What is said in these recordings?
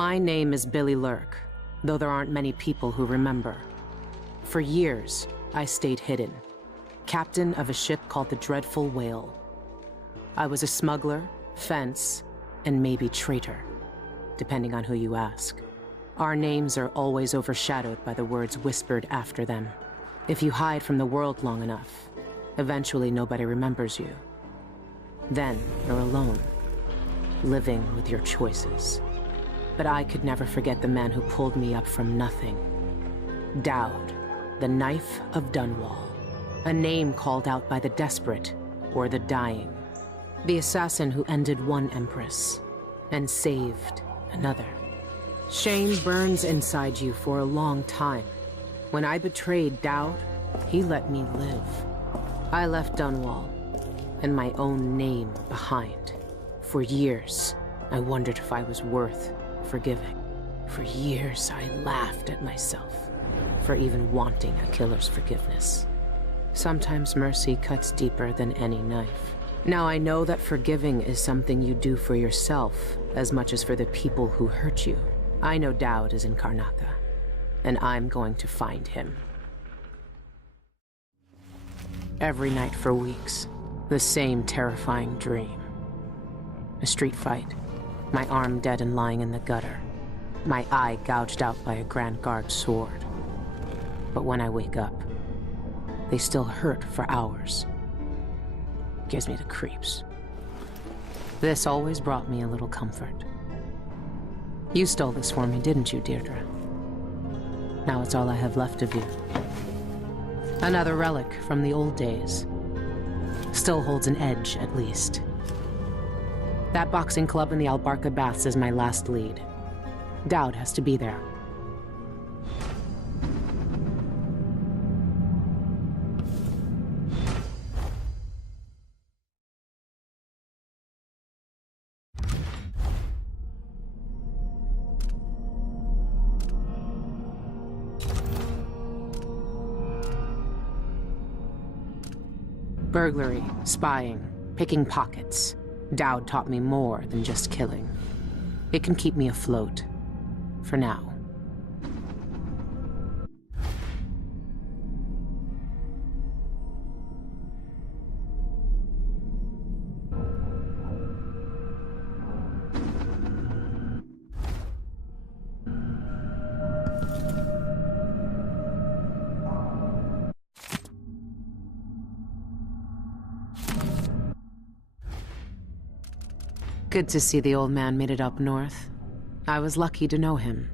My name is Billy Lurk, though there aren't many people who remember. For years, I stayed hidden, captain of a ship called the Dreadful Whale. I was a smuggler, fence, and maybe traitor, depending on who you ask. Our names are always overshadowed by the words whispered after them. If you hide from the world long enough, eventually nobody remembers you. Then you're alone, living with your choices. But I could never forget the man who pulled me up from nothing. Daud, the Knife of Dunwall. A name called out by the desperate or the dying. The assassin who ended one empress and saved another. Shame burns inside you for a long time. When I betrayed Daud, he let me live. I left Dunwall and my own name behind. For years, I wondered if I was worth forgiving. For years, I laughed at myself for even wanting a killer's forgiveness. Sometimes mercy cuts deeper than any knife. Now I know that forgiving is something you do for yourself as much as for the people who hurt you. I know Daud is in Karnaca, and I'm going to find him. Every night for weeks, the same terrifying dream. A street fight, my arm dead and lying in the gutter, my eye gouged out by a Grand Guard sword. But when I wake up, they still hurt for hours. Gives me the creeps. This always brought me a little comfort. You stole this for me, didn't you, Deirdre? Now it's all I have left of you. Another relic from the old days. Still holds an edge, at least. That boxing club in the Albarca Baths is my last lead. Daud has to be there. Burglary, spying, picking pockets. Daud taught me more than just killing. It can keep me afloat. For now. Good to see the old man made it up north. I was lucky to know him.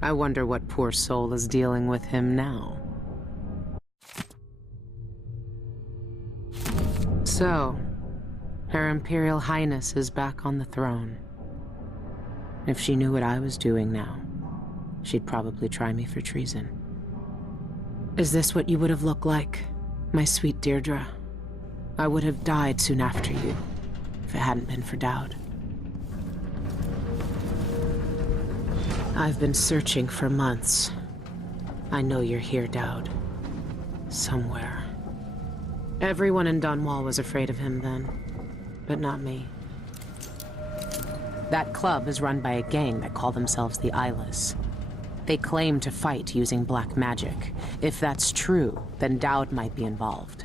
I wonder what poor soul is dealing with him now. So, Her Imperial Highness is back on the throne. If she knew what I was doing now, she'd probably try me for treason. Is this what you would have looked like, my sweet Deirdre? I would have died soon after you, if it hadn't been for Daud. I've been searching for months. I know you're here, Daud. Somewhere. Everyone in Dunwall was afraid of him then, but not me. That club is run by a gang that call themselves the Eyeless. They claim to fight using black magic. If that's true, then Daud might be involved.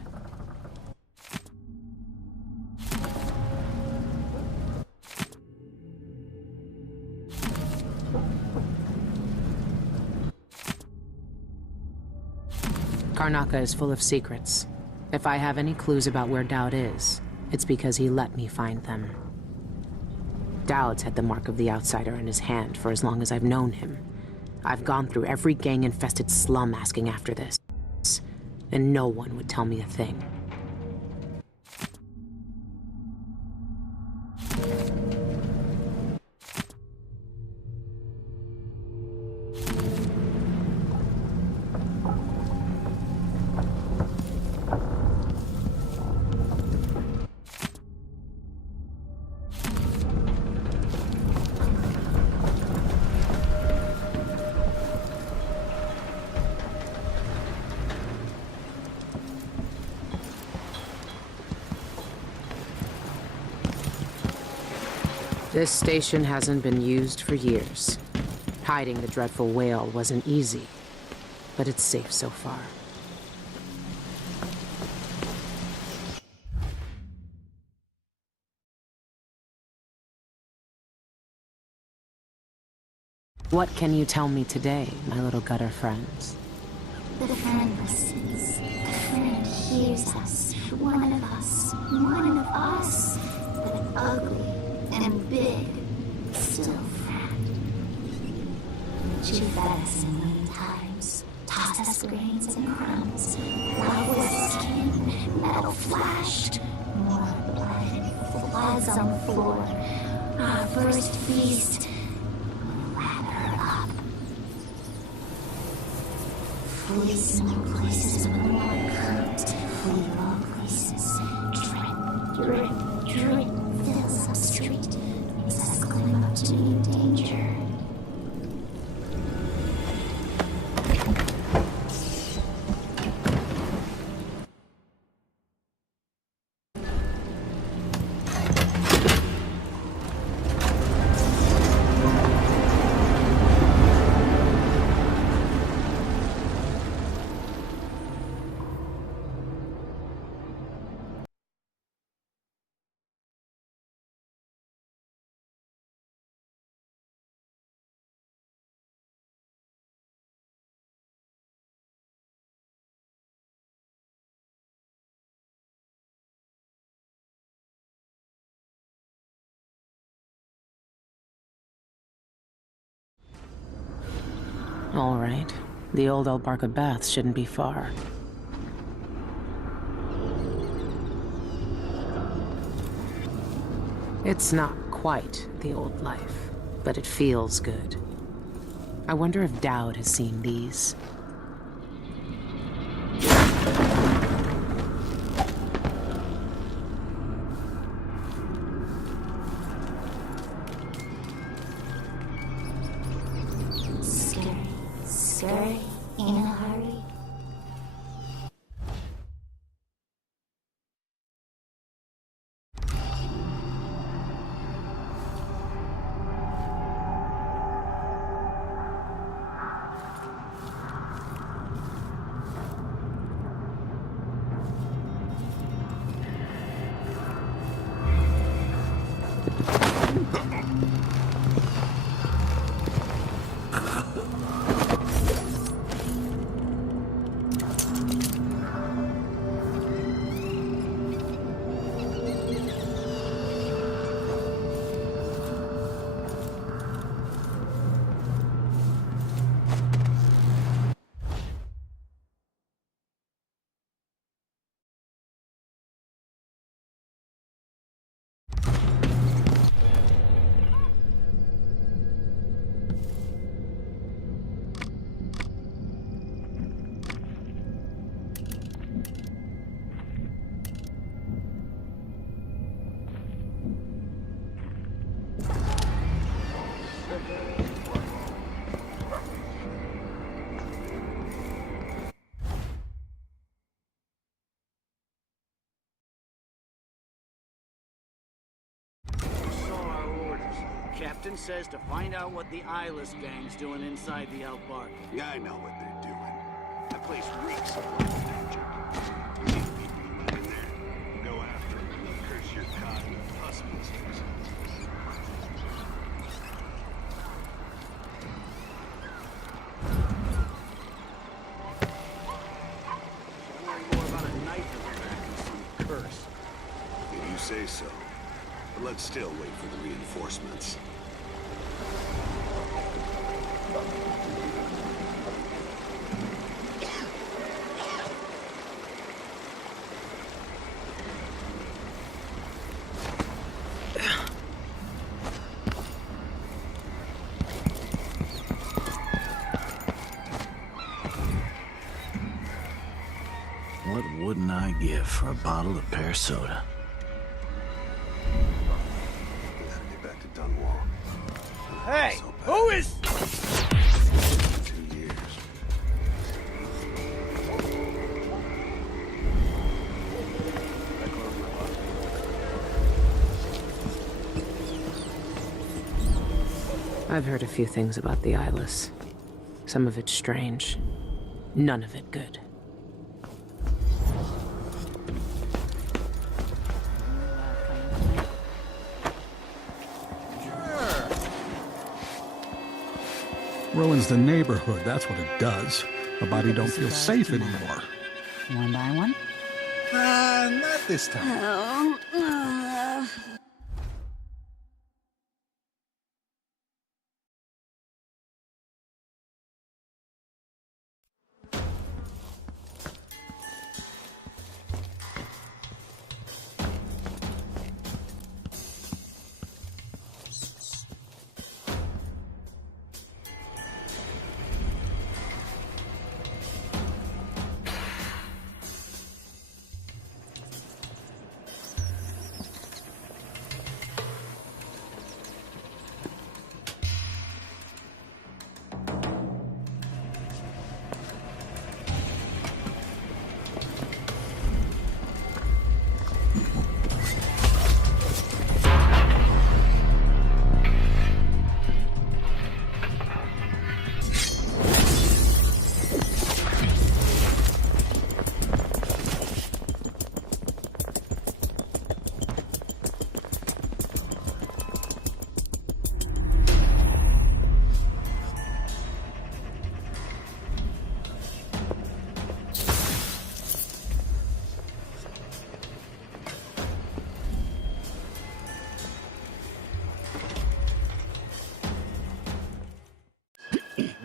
Karnaca is full of secrets. If I have any clues about where Daud is, it's because he let me find them. Daud's had the mark of the outsider in his hand for as long as I've known him. I've gone through every gang-infested slum asking after this, and no one would tell me a thing. This station hasn't been used for years. Hiding the dreadful whale wasn't easy, but it's safe so far. What can you tell me today, my little gutter friends? The friend listens. The friend hears us. One of us. One of us. But ugly and big. Still friend. She fed us in lean times. Tossed us grains and crumbs. Love was skin. Metal flashed. More blood. Floods on the floor. Our first feast. Fleece no places when one comes. Flee all places. Drip, drip, drip fills up street. Makes us climb up to new danger. All right. The old Albarca Baths shouldn't be far. It's not quite the old life, but it feels good. I wonder if Daud has seen these. Scurry in a hurry. Captain says to find out what the eyeless gang's doing inside the Albarca. Yeah, I know what they're doing. That place reeks of danger. We need people to let in there. Go after them and they'll curse your cotton and husbands. Worry more about a knife in the back than some curse. If you say so. But let's still wait for the reinforcements. What wouldn't I give for a bottle of pear soda? We gotta get back to Dunwall. Hey, So bad. who is... 2 years. I close my I've heard a few things about the Eyeless. Some of it strange. None of it good. Ruins the neighborhood, that's what it does. A body don't feel safe anymore. One by one? Not this time.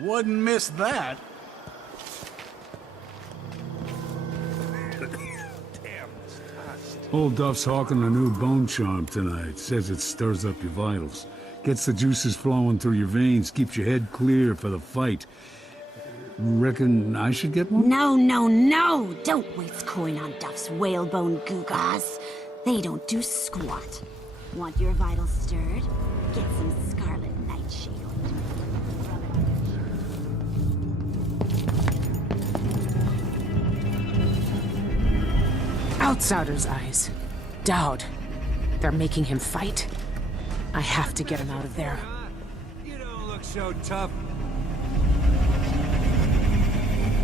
Wouldn't miss that. Old Duff's hawking a new bone charm tonight. Says it stirs up your vitals. Gets the juices flowing through your veins, keeps your head clear for the fight. Reckon I should get one? No, no, no! Don't waste coin on Duff's whalebone gewgaws. They don't do squat. Want your vitals stirred? Get some scarlet nightshade ointment. Outsider's eyes. Daud. They're making him fight. I have to get him out of there. You don't look so tough.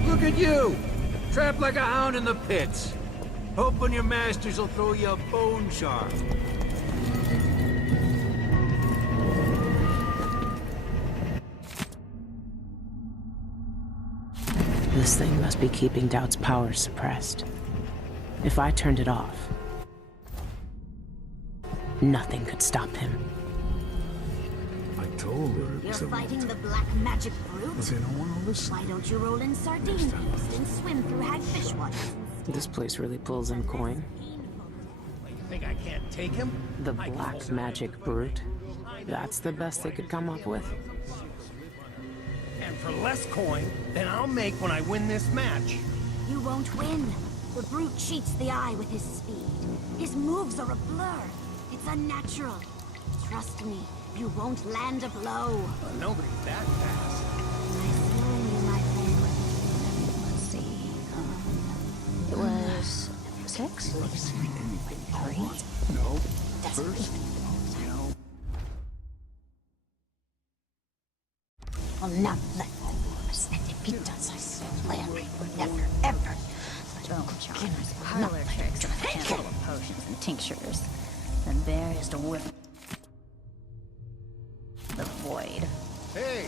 Look at you! Trapped like a hound in the pits. Hoping your masters will throw you a bone charm. This thing must be keeping Daud's powers suppressed. If I turned it off, nothing could stop him. I told her it You're was a fighting the black magic brute? But they don't want to listen. Why don't you roll in sardine paste and swim through hagfish waters? This place really pulls in coin. You think I can't take him? The black magic brute. That's the best they could come up with. And for less coin than I'll make when I win this match. You won't win. The brute cheats the eye with his speed. His moves are a blur. It's unnatural. Trust me, you won't land a blow. Well, nobody's that fast. Nice knowing you, my friend. Let's see. It was 6? 3? No. First? No. I'll not let the boss, and if he does, I swear never, ever. Bone charms, parlor tricks, handful of potions and tinctures. Then there is to whiff the void. Hey!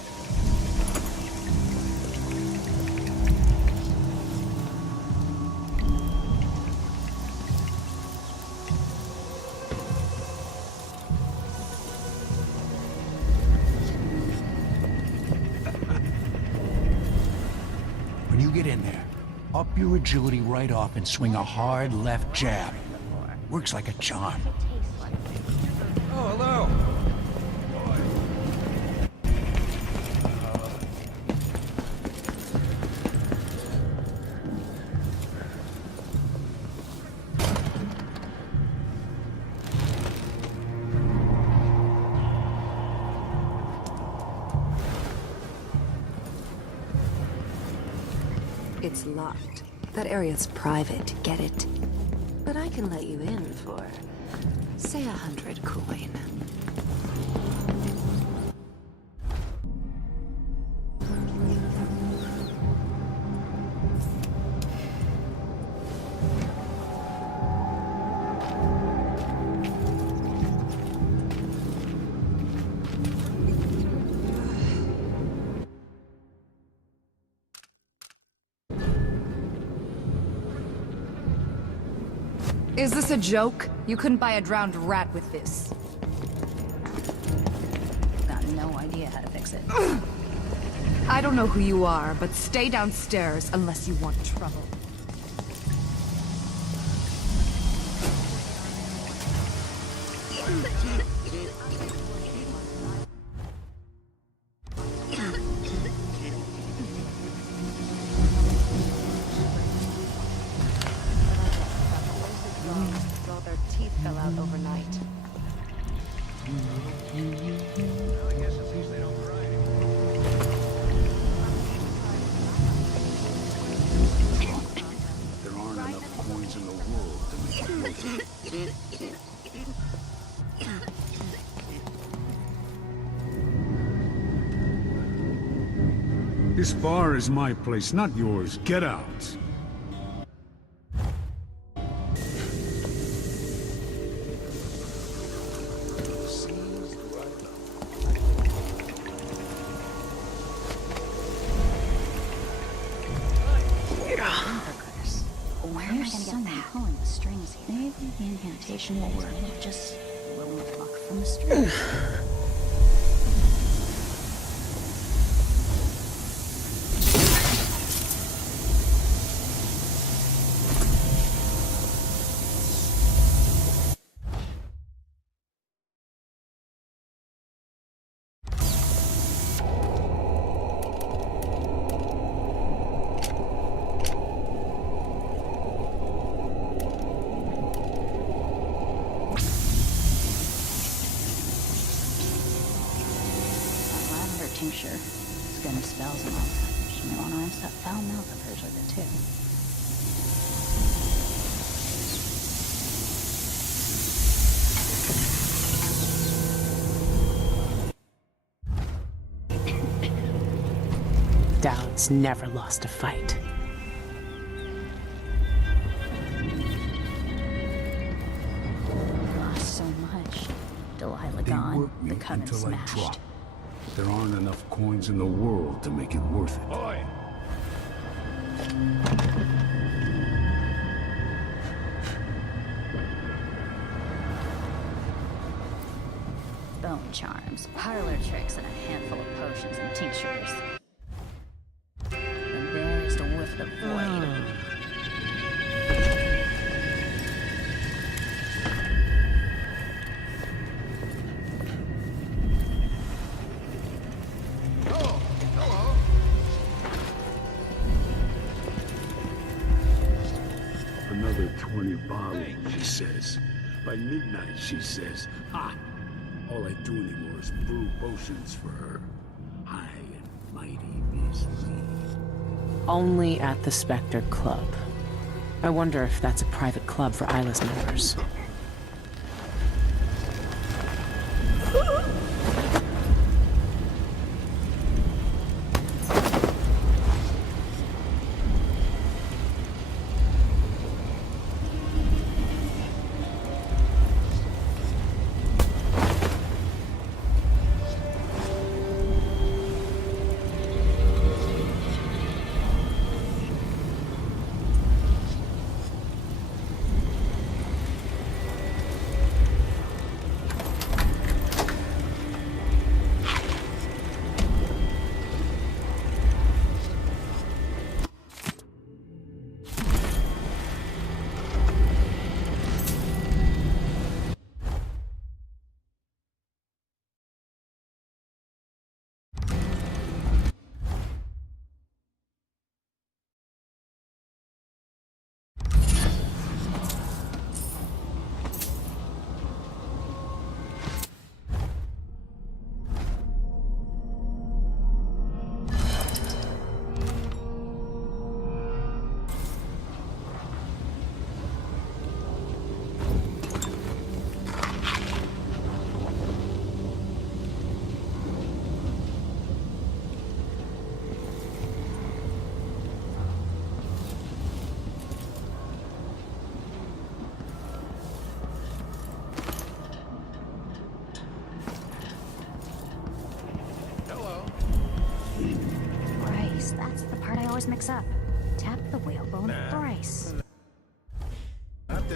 When you get in there, up your agility right off and swing a hard left jab. Works like a charm. Oh, hello! It's locked. That area's private, get it? But I can let you in for, say, 100 coin. Is this a joke? You couldn't buy a drowned rat with this. Got no idea how to fix it. I don't know who you are, but stay downstairs unless you want trouble. All their teeth fell out overnight. There aren't enough coins in the world to make it worth it. This bar is my place, not yours. Get out. Where am I gonna get that? Pulling the strings here. Maybe the incantation will work. Just a little luck from the string. Tincture. It's gonna spells and all that. She may want to rinse that foul mouth of hers with it too. Daud's never lost a fight. Lost so much. Delilah They gone. work me The coven until I smashed. drop. There aren't enough coins in the world to make it worth it. Oi! Bone charms, parlor tricks, and a handful of potions and tinctures. And there's the whiff of the void. Another 20 bottles, she says. By midnight, she says, ha! All I do anymore is brew potions for her. High and mighty is me. Only at the Spectre Club. I wonder if that's a private club for Isla's members.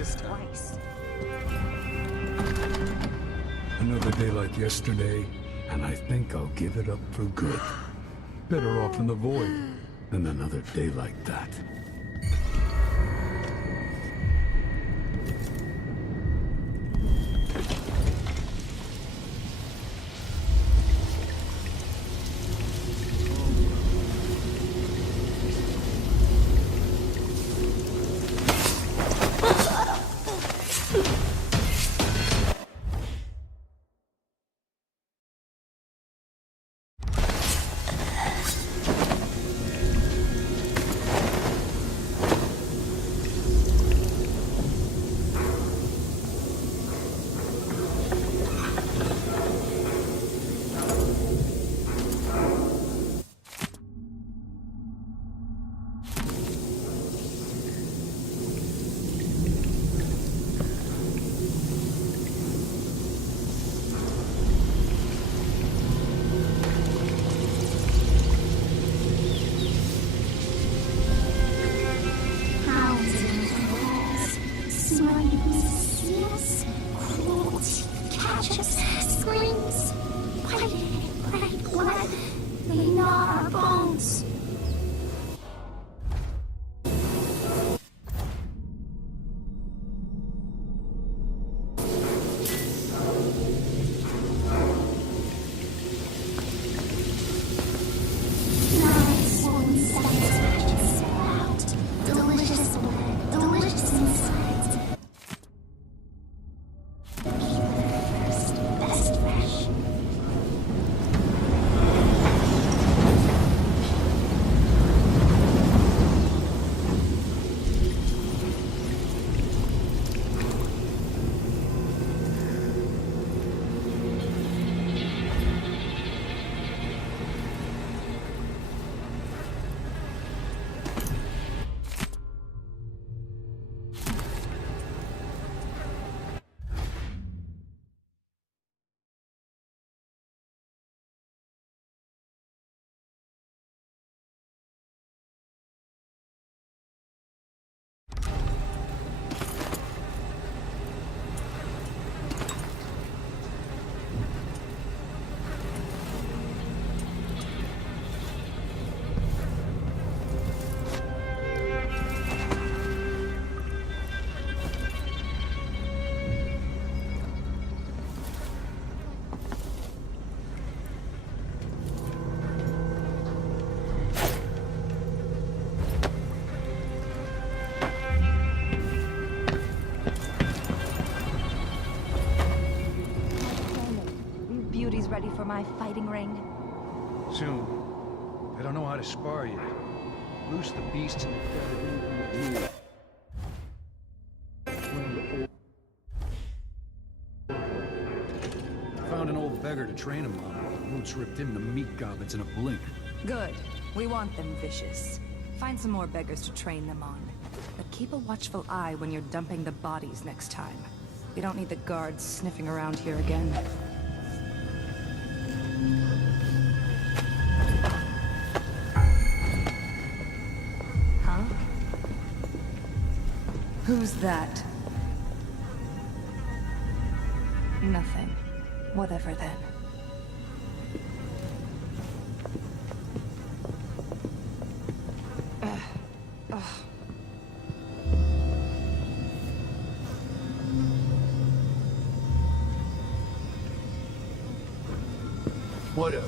this twice. Another day like yesterday, and I think I'll give it up for good. Better off in the void than another day like that. Ready for my fighting ring? Soon. I don't know how to spar yet. Loose the beasts and found an old beggar to train him on. Roots ripped him to meat goblins in a blink. Good. We want them vicious. Find some more beggars to train them on. But keep a watchful eye when you're dumping the bodies next time. We don't need the guards sniffing around here again. Huh? Who's that? Nothing. Whatever then. Whatever.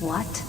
What?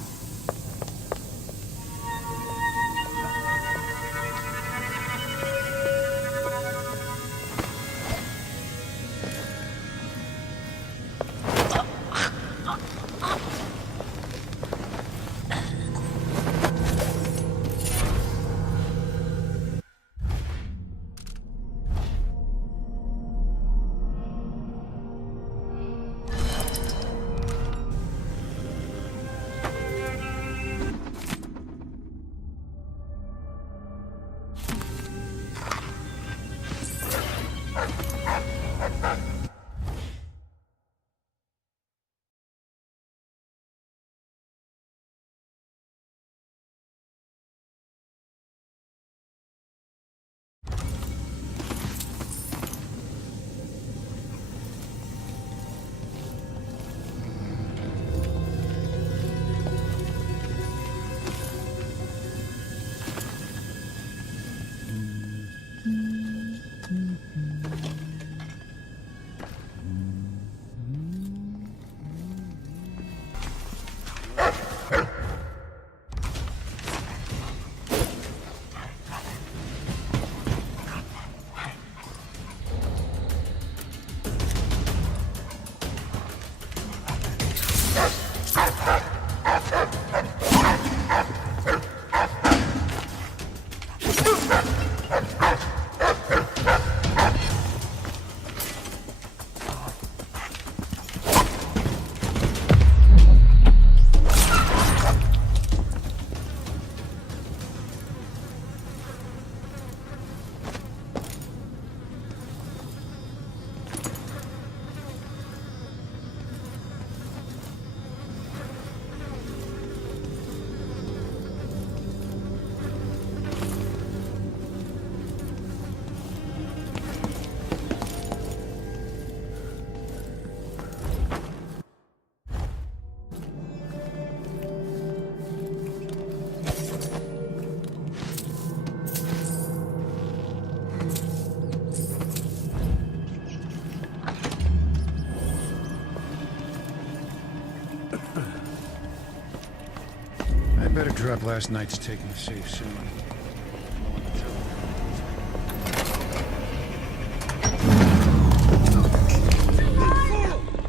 better drop last night's taking the safe soon.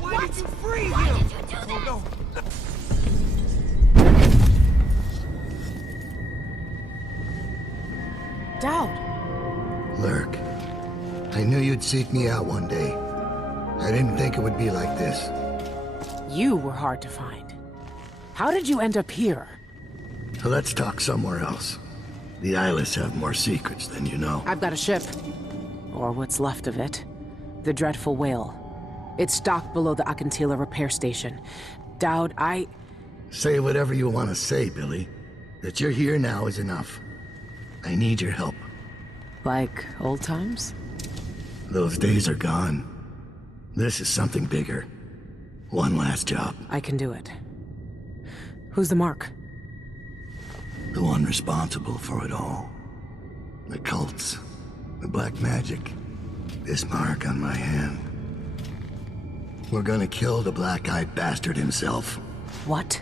Why did you free him? Why did you do this? No. Daud! Lurk, I knew you'd seek me out one day. I didn't think it would be like this. You were hard to find. How did you end up here? Let's talk somewhere else. The Eyeless have more secrets than you know. I've got a ship. Or what's left of it. The Dreadful Whale. It's docked below the Akantila repair station. Daud, Say whatever you want to say, Billy. That you're here now is enough. I need your help. Like old times? Those days are gone. This is something bigger. One last job. I can do it. Who's the mark? The one responsible for it all. The cults. The black magic. This mark on my hand. We're gonna kill the black-eyed bastard himself. What?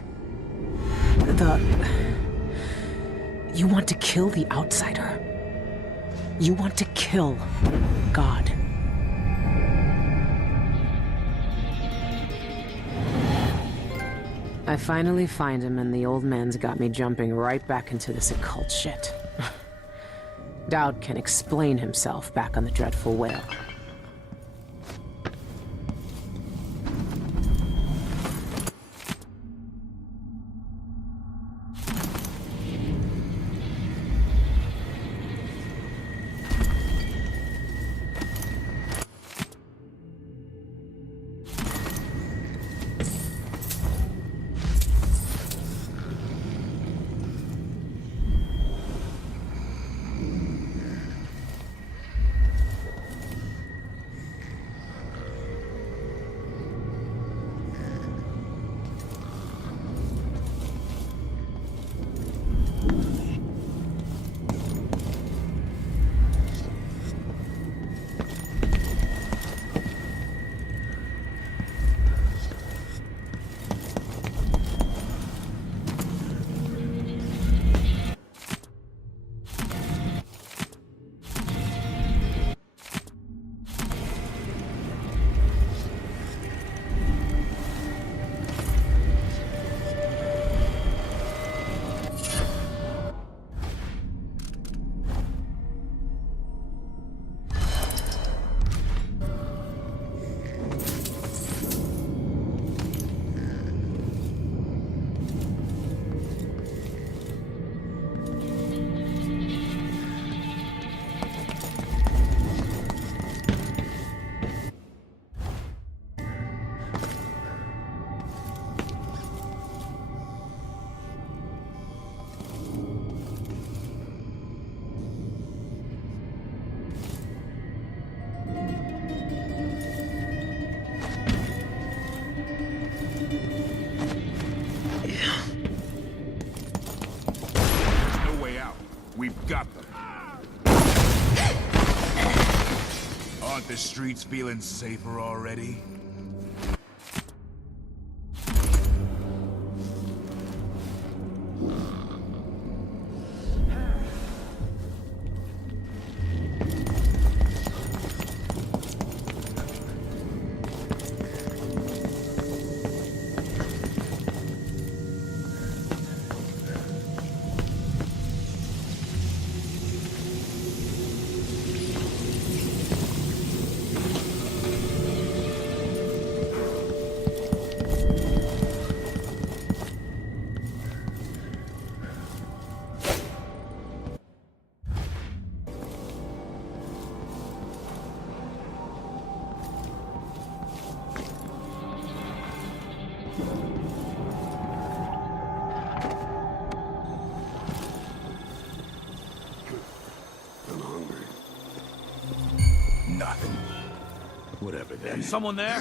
You want to kill the outsider? You want to kill God? I finally find him, and the old man's got me jumping right back into this occult shit. Daud can explain himself back on the Dreadful Whale. We've got them. Aren't the streets feeling safer already? Nothing. Whatever then. Someone there?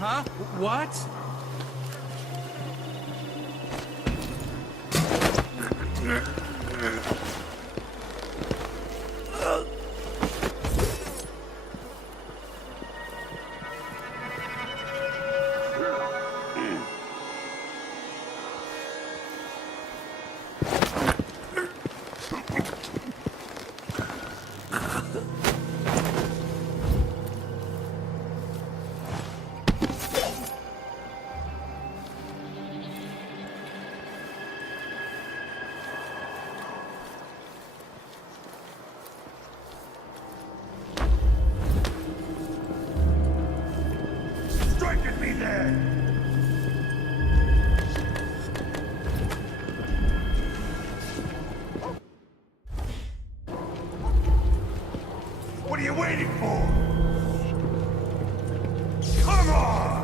Huh? What? Striking me there! What are you waiting for? Come on!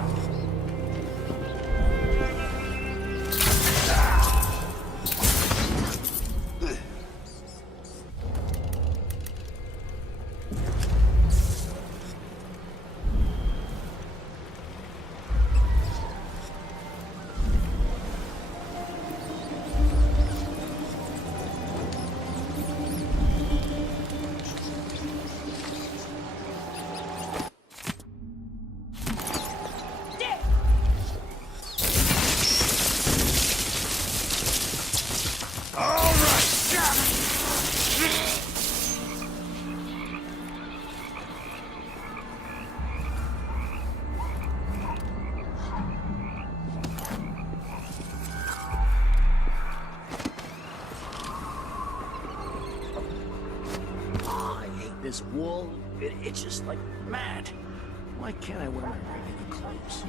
This wool, it itches like mad. Why can't I wear my regular clothes?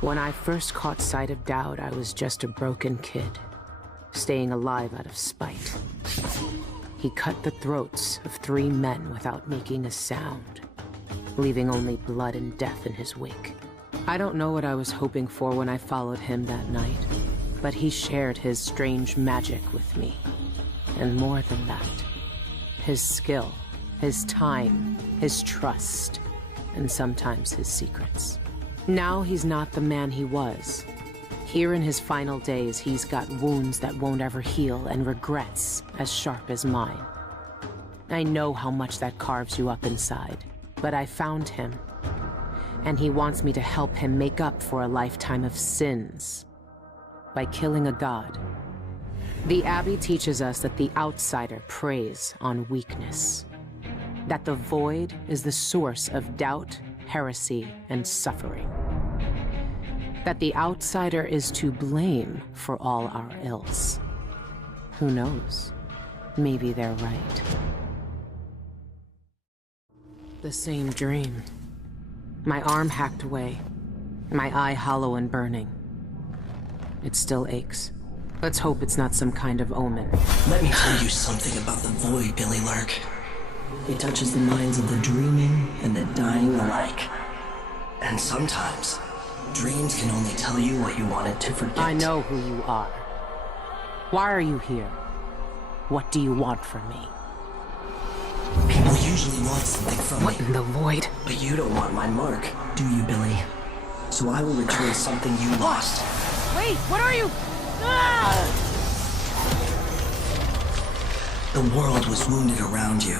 When I first caught sight of Daud, I was just a broken kid, staying alive out of spite. He cut the throats of 3 men without making a sound, leaving only blood and death in his wake. I don't know what I was hoping for when I followed him that night, but he shared his strange magic with me. And more than that, his skill, his time, his trust, and sometimes his secrets. Now he's not the man he was. Here in his final days, he's got wounds that won't ever heal and regrets as sharp as mine. I know how much that carves you up inside, But I found him, and he wants me to help him make up for a lifetime of sins by killing a god. The Abbey teaches us that the outsider preys on weakness, that the void is the source of doubt, heresy, and suffering, that the outsider is to blame for all our ills. Who knows? Maybe they're right. The same dream. My arm hacked away, my eye hollow and burning. It still aches. Let's hope it's not some kind of omen. Let me tell you something about the void, Billy Lurk. It touches the minds of the dreaming and the dying alike. And sometimes, dreams can only tell you what you wanted to forget. I know who you are. Why are you here? What do you want from me? People usually want something from me. What in the void? But you don't want my mark, do you, Billy? So I will return something you lost. Wait, what are you? Ah! The world was wounded around you.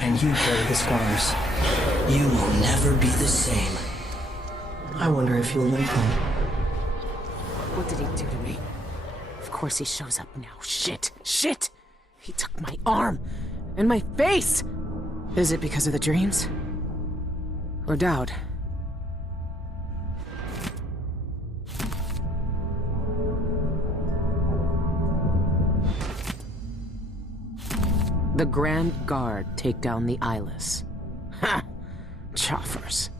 And you carry the scars. You will never be the same. I wonder if you'll like them. What did he do to me? Of course he shows up now. Shit! Shit! He took my arm! And my face! Is it because of the dreams? Or Daud? The Grand Guard take down the Eyeless. Ha! Choffers.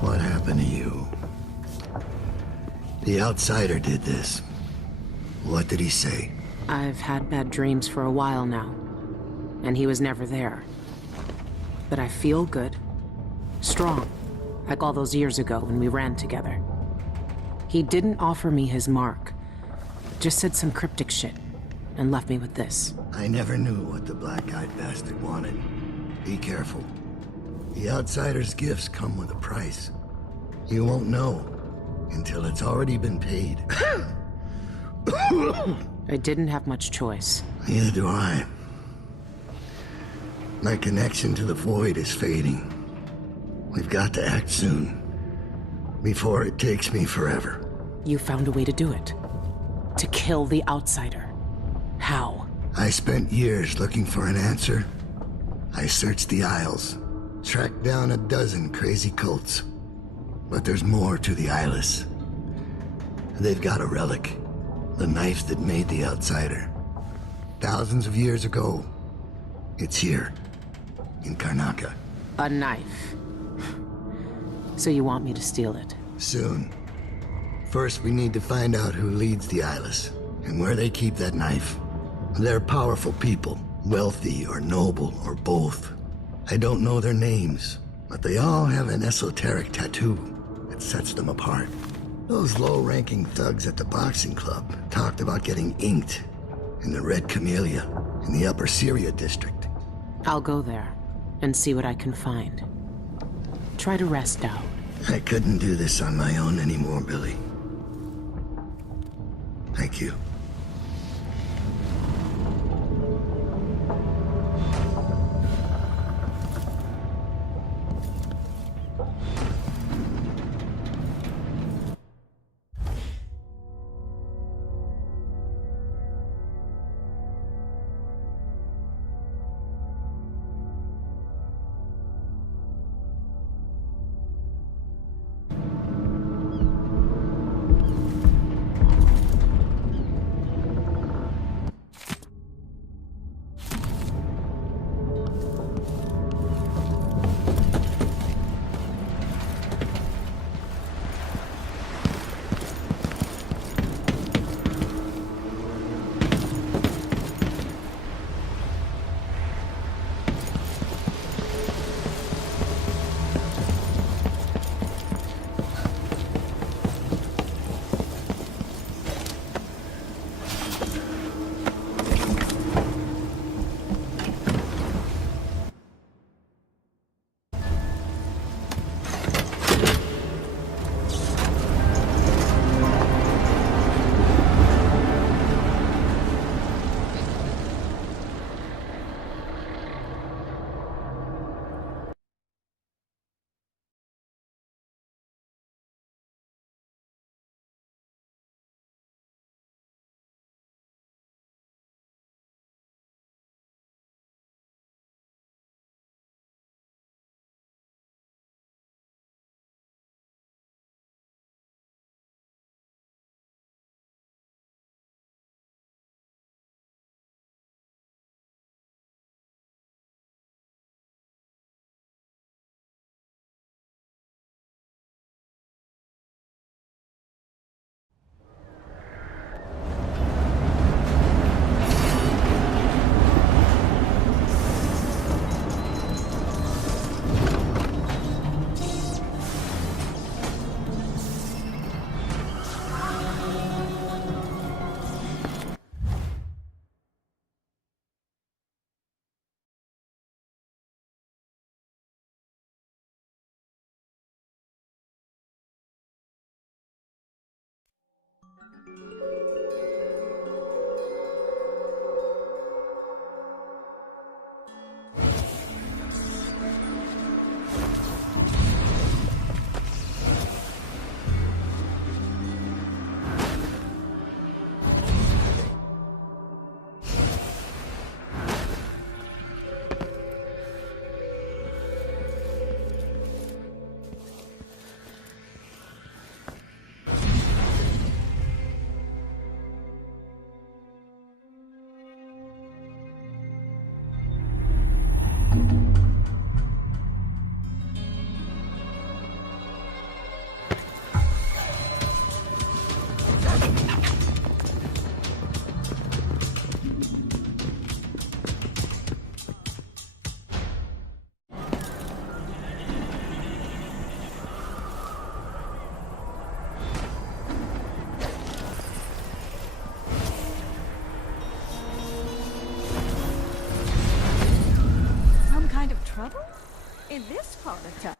What happened to you? The outsider did this. What did he say? I've had bad dreams for a while now, and he was never there. But I feel good. Strong. Like all those years ago when we ran together. He didn't offer me his mark. Just said some cryptic shit, and left me with this. I never knew what the black-eyed bastard wanted. Be careful. The outsider's gifts come with a price. You won't know until it's already been paid. I didn't have much choice. Neither do I. My connection to the void is fading. We've got to act soon, before it takes me forever. You found a way to do it. To kill the outsider. How? I spent years looking for an answer. I searched the Isles, tracked down a dozen crazy cults. But there's more to the Eyeless. They've got a relic. The knife that made the outsider. Thousands of years ago. It's here. In Karnaca. A knife. So you want me to steal it? Soon. First, we need to find out who leads the Eyeless, and where they keep that knife. They're powerful people, wealthy or noble or both. I don't know their names, but they all have an esoteric tattoo that sets them apart. Those low-ranking thugs at the boxing club talked about getting inked in the Red Camellia in the Upper Syria district. I'll go there and see what I can find. Try to rest out. I couldn't do this on my own anymore, Billy. Thank you. another time.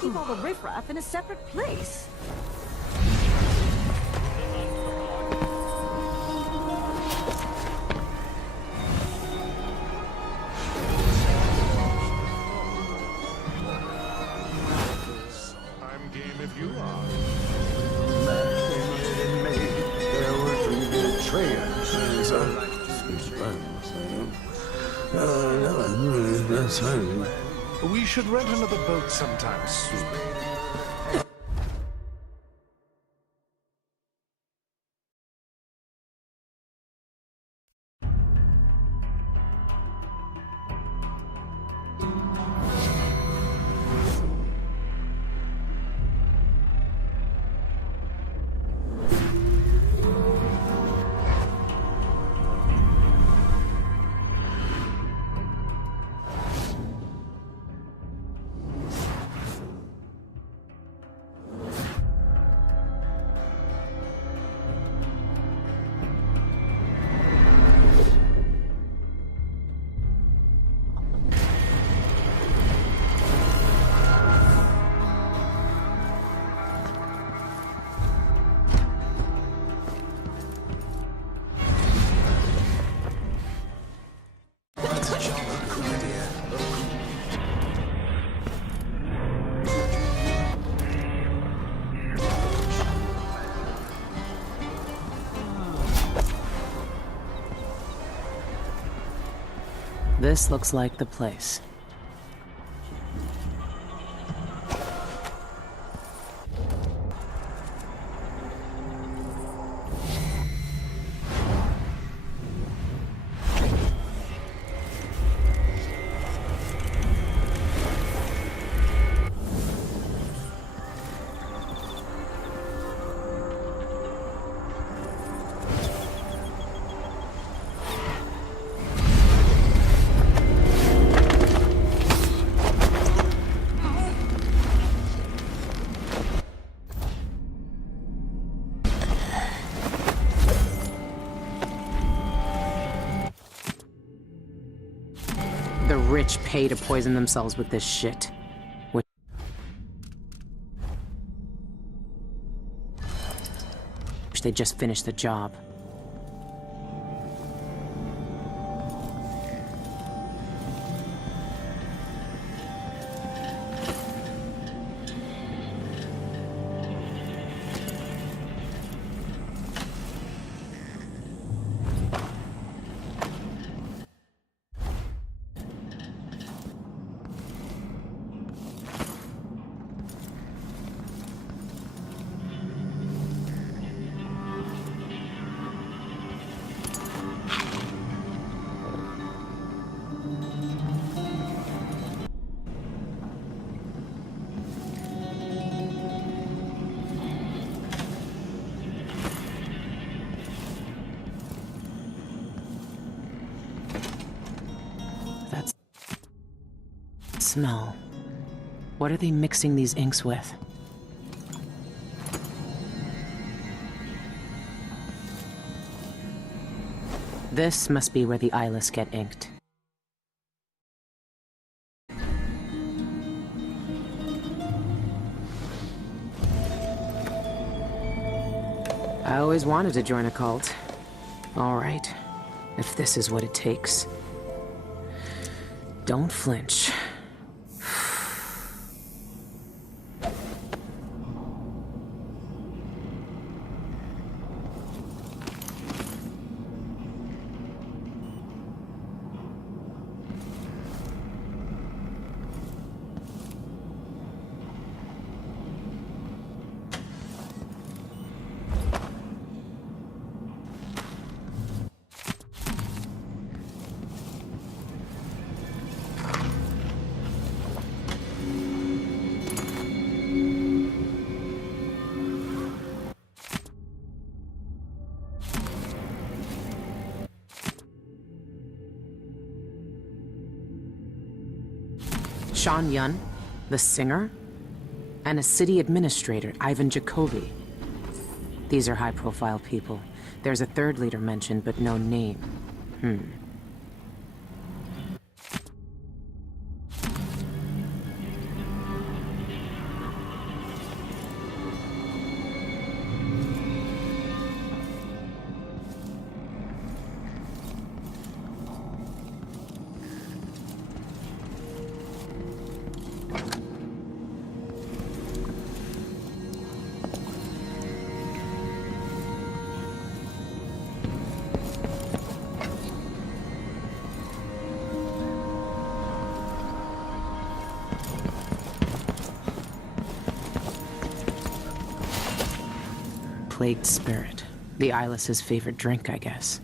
Keep all the riffraff in a separate place. I'm game if you are. There were 3 betrayers. We should rent another boat sometime soon. This looks like the place. The rich pay to poison themselves with this shit. Wish they just finished the job. Smell. What are they mixing these inks with? This must be where the eyeless get inked. I always wanted to join a cult. All right. if this is what it takes. Don't flinch. Sean Yun, the singer, and a city administrator, Ivan Jacoby. These are high-profile people. There's a third leader mentioned, but no name. Plagued spirit. The Eyeless's favorite drink, I guess.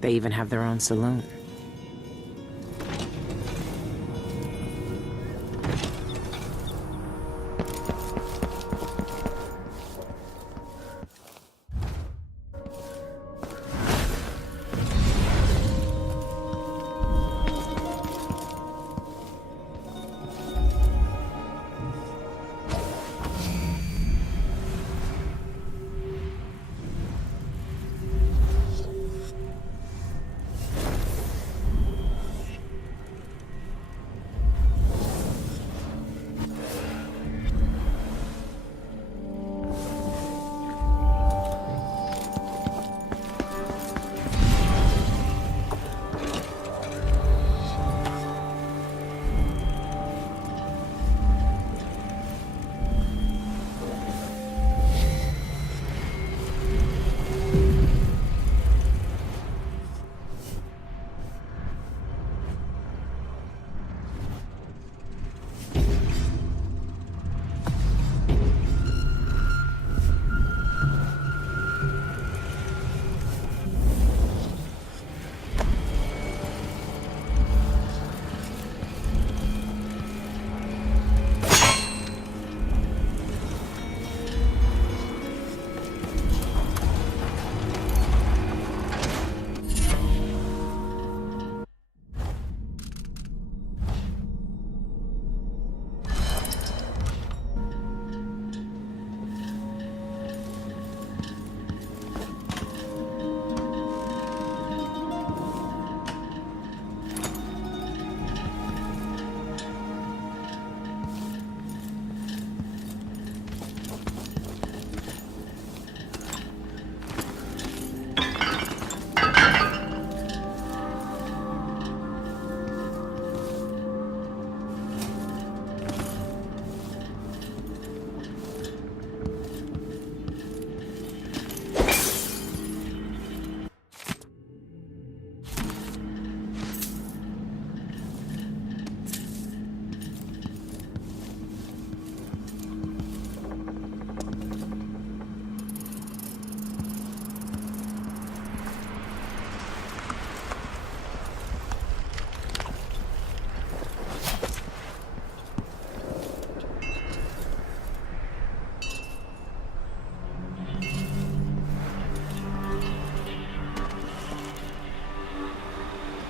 They even have their own saloon.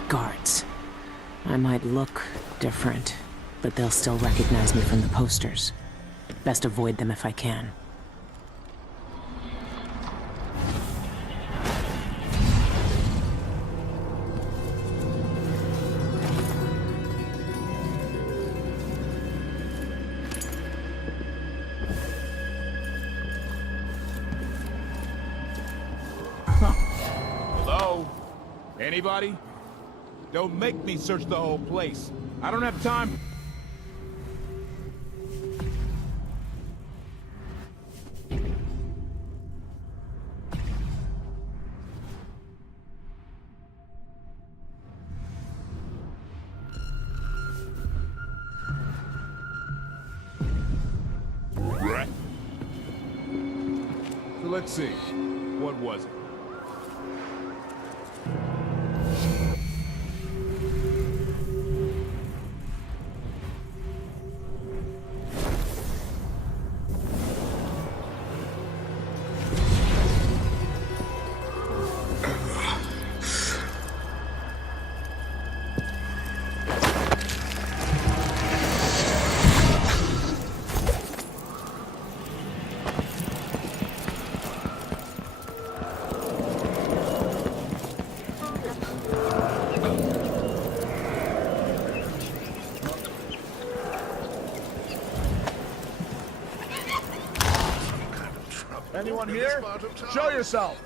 Guards. I might look different, but they'll still recognize me from the posters. Best avoid them if I can. Anybody? Don't make me search the whole place. I don't have time. Right. So let's see. What was it? Anyone here? Show yourself!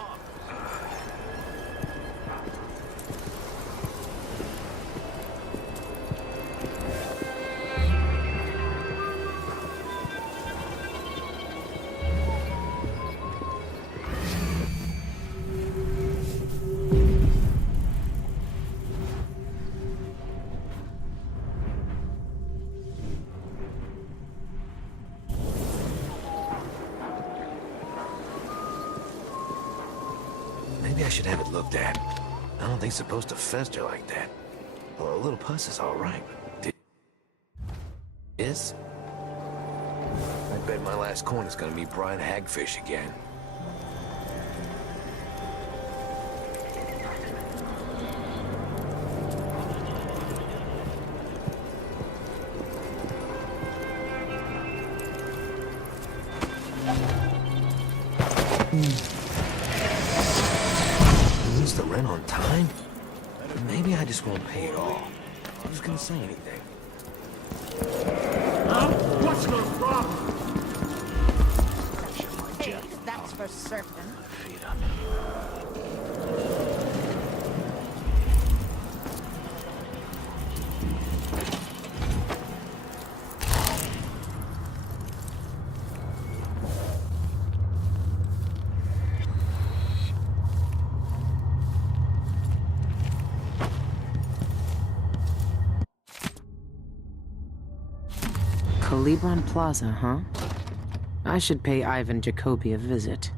Maybe I should have it looked at. I don't think it's supposed to fester like that. Well, a little pus is all right, but is? I bet my last coin is gonna be brine hagfish again. Is the rent on time? Maybe I just won't pay it all. Who's gonna say anything? What's your problem? Hey, that's for certain. Feet up. Calibron Plaza, huh? I should pay Ivan Jacoby a visit.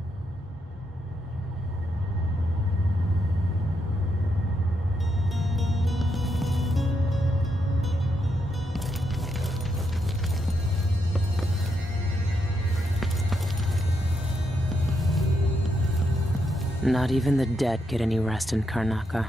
Not even the dead get any rest in Karnaca.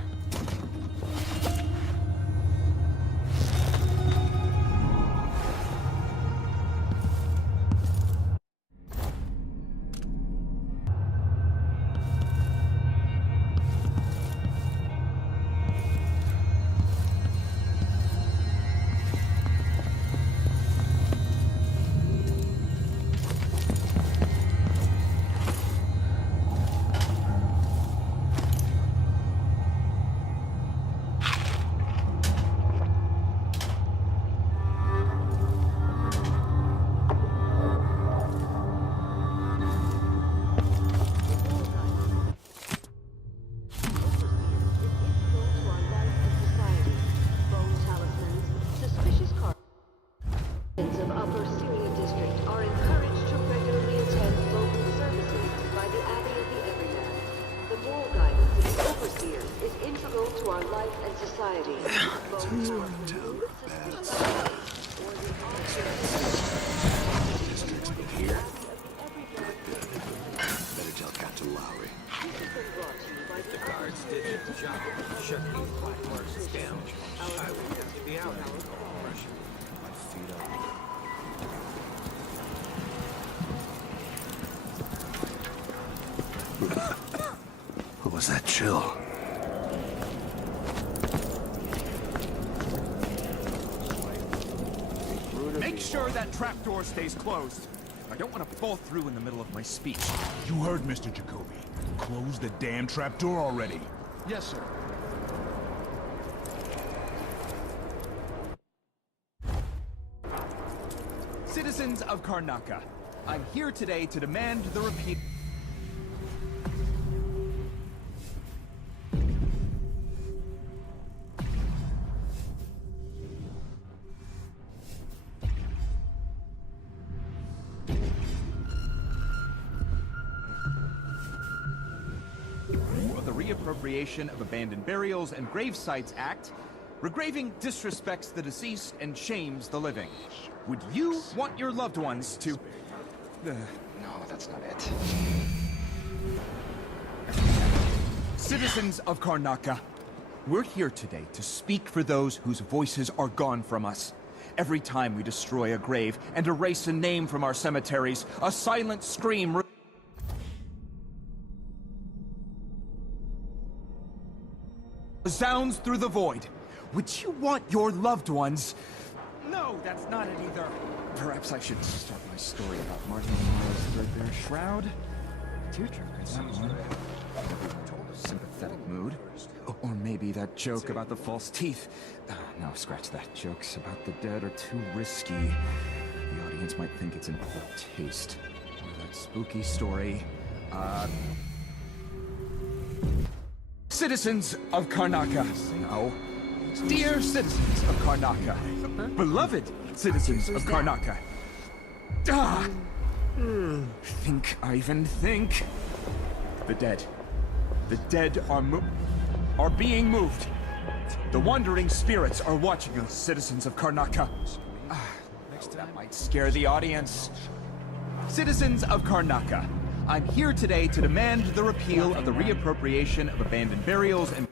What was that chill? Make sure that trapdoor stays closed. I don't want to fall through in the middle of my speech. You heard Mr. Jacoby. Close the damn trapdoor already. Yes, sir. Citizens of Karnaca, I'm here today to demand the repeal... of the Reappropriation of Abandoned Burials and Grave Sites Act. Regraving disrespects the deceased and shames the living. Would you want your loved ones to... No, that's not it. Citizens of Karnaca, we're here today to speak for those whose voices are gone from us. Every time we destroy a grave and erase a name from our cemeteries, a silent scream resounds through the void. Would you want your loved ones... No, that's not it either. Perhaps I should start my story about Martin Morrow's threadbare shroud. Tearjerker, someone. Sympathetic mood. Or maybe that joke about the false teeth. No, scratch that. Jokes about the dead are too risky. The audience might think it's in poor taste. Or that spooky story. Citizens of Karnaca. No. Dear citizens of Karnaca. Beloved citizens of Karnaca. Think, Ivan, think. The dead. The dead are being moved. The wandering spirits are watching us, citizens of Karnaca. That might scare the audience. Citizens of Karnaca, I'm here today to demand the repeal of the Reappropriation of Abandoned Burials and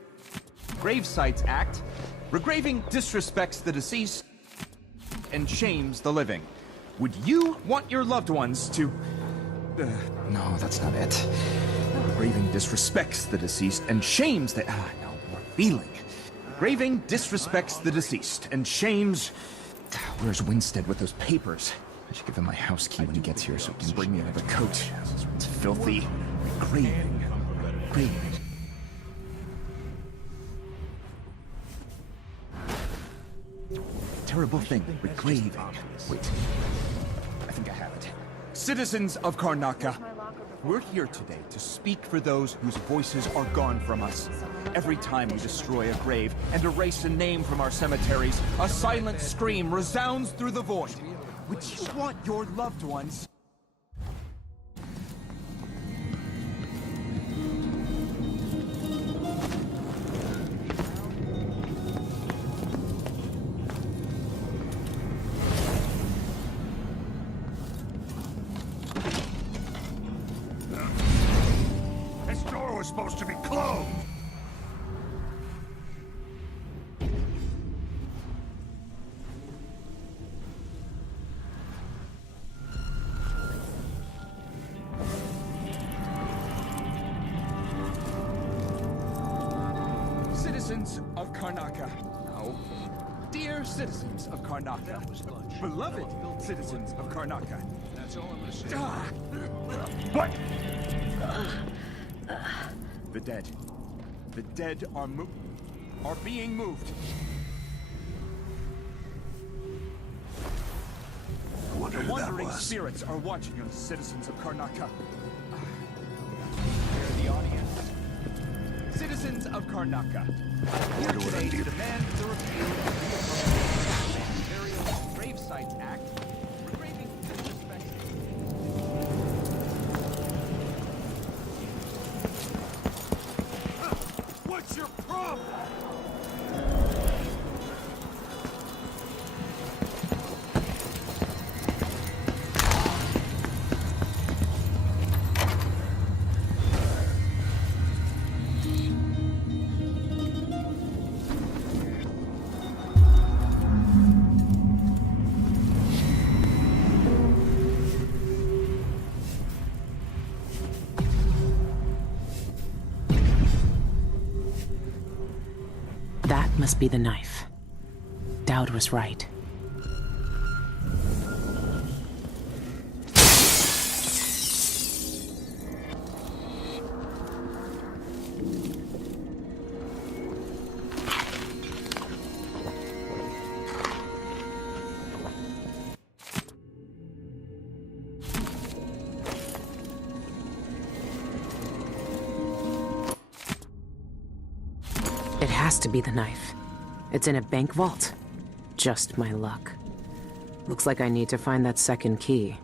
Grave Sites Act. Regraving disrespects the deceased and shames the living. Would you want your loved ones to... No, that's not it. Graving disrespects the deceased and shames the... no, more feeling. Graving disrespects the deceased and shames... Where's Winstead with those papers? I should give him my house key when he gets here so he can bring me another coat. It's filthy. Graving. Graving. Terrible thing with graving. Wait. I think I have it. Citizens of Karnaca, we're here today to speak for those whose voices are gone from us. Every time we destroy a grave and erase a name from our cemeteries, a silent scream resounds through the void. Would you want your loved ones... This door was supposed to be closed! Citizens of Karnaca. No. Dear citizens of Karnaca. Beloved citizens of Karnaca. That's all I'm gonna say. What? The dead. The dead are being moved. I wonder The who that wandering was. spirits are watching us, citizens of Karnaca. Hear the audience. Citizens of Karnaca, here today to demand the repeal of the Burial Grave Sites Act. Regraving disrespect. What's your problem? That must be the knife. Daud was right. It has to be the knife. It's in a bank vault. Just my luck. Looks like I need to find that second key.